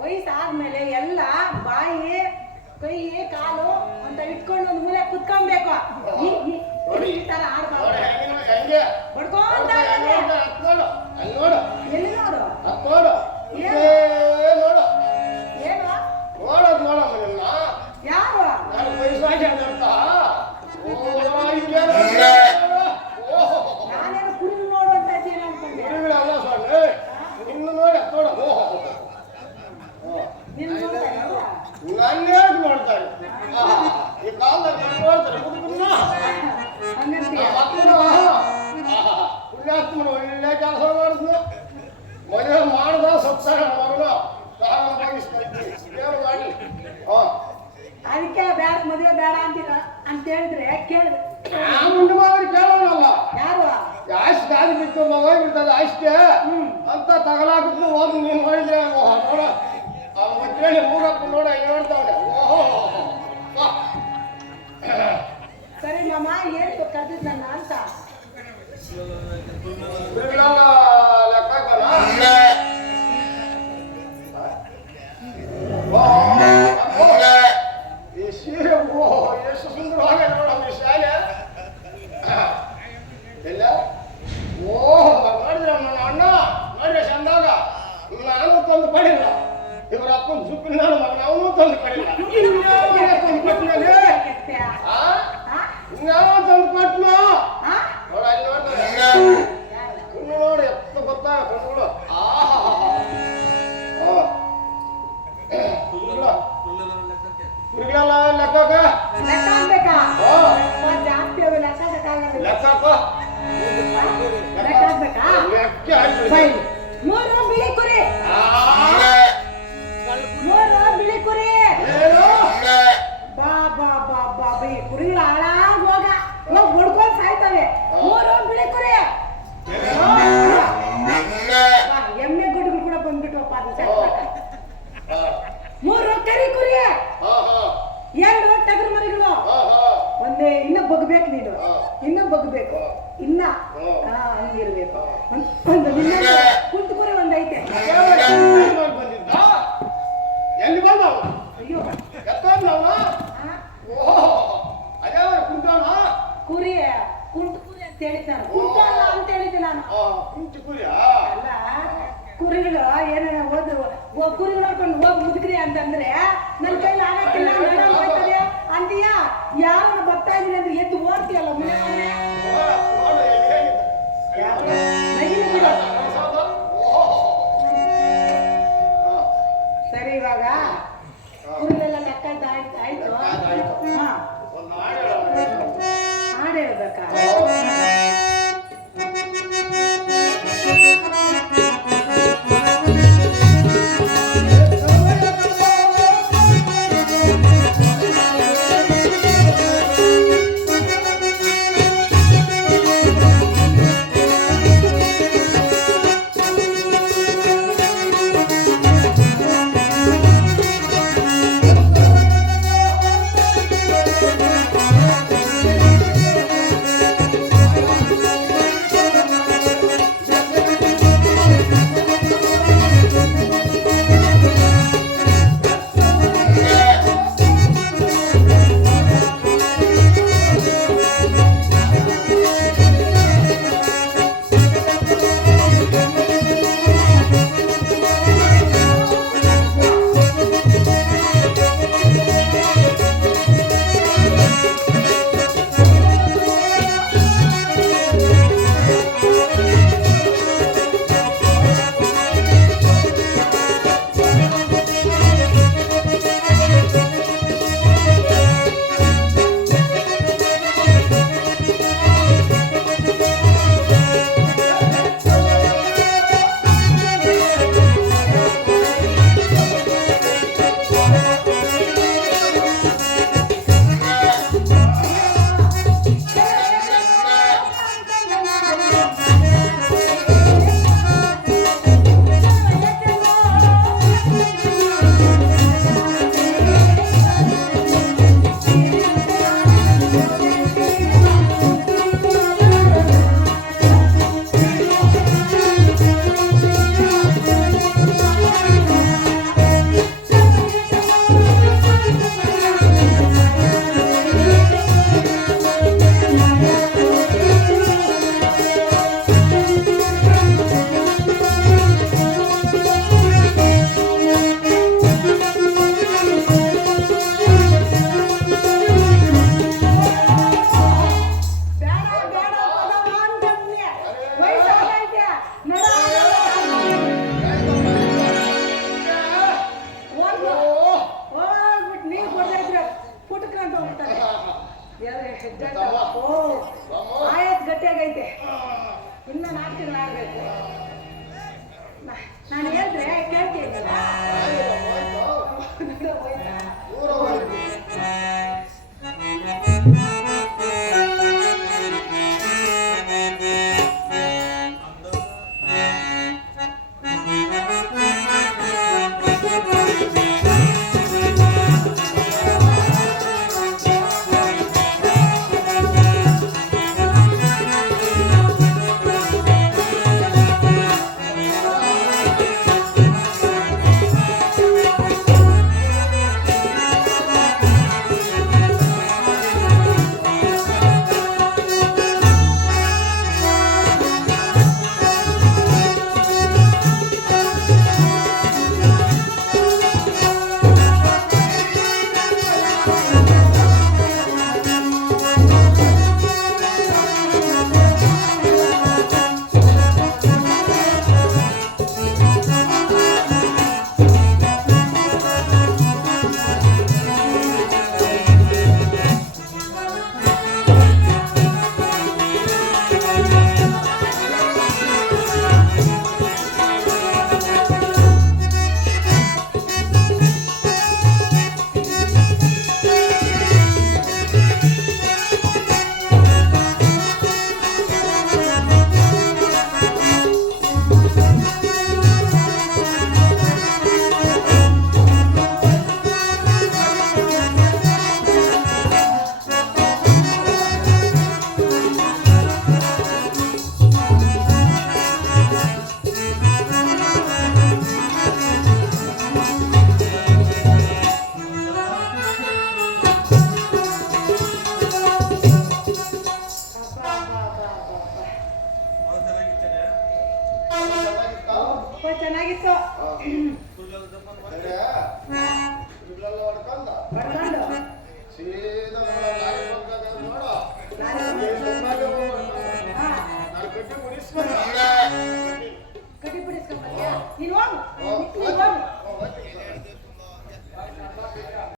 ವಯಸ್ಸಾದ್ಮೇಲೆ ಎಲ್ಲ ಬಾಯಿ ಕೈ ಕಾಲು ಅಂತ ಇಟ್ಕೊಂಡು ಒಂದು ಮೂಲೆ ಕುತ್ಕೊಬೇಕು. ಈ ತರ ಆಡ್ಬಾರ್ದು. ಎಲ್ಲಿ ನೋಡು ಯಾರು ನಾನೇನು ಕುರಿ ನೋಡು ಅಂತ ಇದ್ದೀನಿ ಅನ್ಕೊಂಡೆ. ನಿನ್ನ ನೋಡಿ ನನ್ನೇ ನೋಡ್ತಾರೆ ಈ ಕಾಲದಲ್ಲಿ ನೋಡ್ತಾರೆ ಪುಣ್ಯಾತ್ಮರು ಒಳ್ಳೆ ಕೆಲಸ ಮಾಡಿದ್ನು. ಮದುವೆ ಮಾಡ್ದ ಸತ್ಸಾರ ಮಗಳು ಮಾಡಿ ಅದಕ್ಕೆ ಬೇಡ ಮದುವೆ ಬೇಡ ಅಂತೀರ ಅಂತ ಹೇಳಿದ್ರೆ ಕೇಳಿದ್ರೆ ಮುಂದೆ ಮಾಡಿ ಕೇಳೋಣಲ್ಲ. ಯಾರು ಆಯ್ತು ಗಾಡಿ ಬಿಟ್ಟು ಹೋಗ್ಬಿಡ್ತದೆ ಅಷ್ಟೇ ಅಂತ ತಗಲಾಕಿದ್ರು ಹೋಗಿ ನೀನು ಮಾಡಿದ್ರೆ ನೋಡ ಮತ್ತೇಳಿ ಮೂರಪ್ಪ ನೋಡ ನೋಡ್ತಾವ್ರೆ. ಸರಿ ಮಾಮ ಏನ್ ಕರ್ದಿದ್ ನನ್ನ ಅಂತ ಈ ಸೀರೆ ಎಷ್ಟು ಸುಂದರವಾಗಿ ನೋಡಮ್ಮ ಈ ಶಾಲೆ ಎಲ್ಲ ಮಾಡಿದ್ರ ನನ್ನ ಅಣ್ಣ ನೋಡ್ರಿ ಚಂದಾಗ ನಾನು ತಂದು ಪಡಿಲ್ಲ. ಇವ್ರ ಅಪ್ಪನ ಸುಪ್ಪಿನ ನಾನು ಮಗ ಅವನು ತಂದು ಪಡಿಲ್ಲ. ತಂದು ಕೊಟ್ಟಮೇಲೆ ಇನ್ಯಾವ ತಂದು ಕೊಟ್ನ ನೋಡ ಅಲ್ಲಿ ನೋಡ್ತಾರೆ ಕಣ್ಣು ನೋಡಿ ಎತ್ತ ಗೊತ್ತಾ ಕಣ್ಣುಗಳು ಕುರಿಗಳೆಲ್ಲ ಲೆಕ್ಕಕ್ಕ ಜಾಸ್ತಿ ಮೂರು ಬಿಳಿ ಕುರಿ ಬಿಳಿ ಕುರಿ ಬಾ ಬಾ ಬಾ ಬಾ ಬಿಳಿ ಕುರಿಗಳು ಹಾಳಾಗಿ ಹೋಗ ಹೊಡ್ಕೊಂಡು ಸಾಯ್ತವೆ. ಮೂರು ಬಿಳಿ ಕುರಿ ಎಮ್ಮೆ ಗುಡ್ಗಳು ಕೂಡ ಬಂದ್ಬಿಟ್ವಪ್ಪ ಅದು. ಮೂರು ಕರಿ ಕುರಿ ಎರಡು ಟಗರು ಮರಿಗಳು. ಒಂದೇ ಇನ್ನ ಬಗ್ಬೇಕು ನೀನು ಇನ್ನ ಬಗ್ಬೇಕು ಇನ್ನ ಹಂಗಿರ್ಬೇಕು. ಒಂದು ಕುಂತು ಕುರಿ ಒಂದೈತೆ. ಎಲ್ಲಿ ಬಂದ ಅಯ್ಯೋ ಕುರಿ ಕುಂಟು ಕುರಿ ಅಂತ ಹೇಳಿದ್ದಾನೆ. ಕುಂಟಲ್ಲ ಅಂತ ಹೇಳಿದ್ದೆ ನಾನು. ಕುಂಟು ಕುರಿ ಅಲ್ಲ ಕುರಿಗಳು ಏನಾರ ಹೋದ್ರು ಕುರಿಗಳು ನೋಡ್ಕೊಂಡು ಹೋಗಿ ಮುದುಕ್ರಿ ಅಂತಂದ್ರೆ ನನ್ನ ಕೈಲಿ ಆಗಕ್ಕಿಲ್ಲ ಹೋಗ್ತದೆ ಅಂತೀಯ. ಯಾರನ್ನ ಬರ್ತಾ ಇದೀನಿ ಅಂದ್ರೆ ಎದ್ದು ಓಡ್ತೀಯಲ್ಲ ಸರಿ. ಇವಾಗ ಕುರಿಗಳೆಲ್ಲ ಲೆಕ್ಕ ಆಯ್ತು. ಹಾಡು ಹೇಳ್ಬೇಕಾ? ಓ ಆಯತ್ ಗಟ್ಟಿಯಾಗೈತೆ ಇನ್ನ 4 ತಿಂಗಳು ಆಗ್ಬೇಕು ನಾನು ಹೇಳಿದ್ರೆ ಕೇಳ್ತೀನಲ್ಲ ಚೆನ್ನಾಗಿತ್ತು ಕಟ್ಟಿ ಬಿಡಿಸ್ಕೊಂಡ್ಬರ್ತೀಯ ನೀನು ಹೋಗು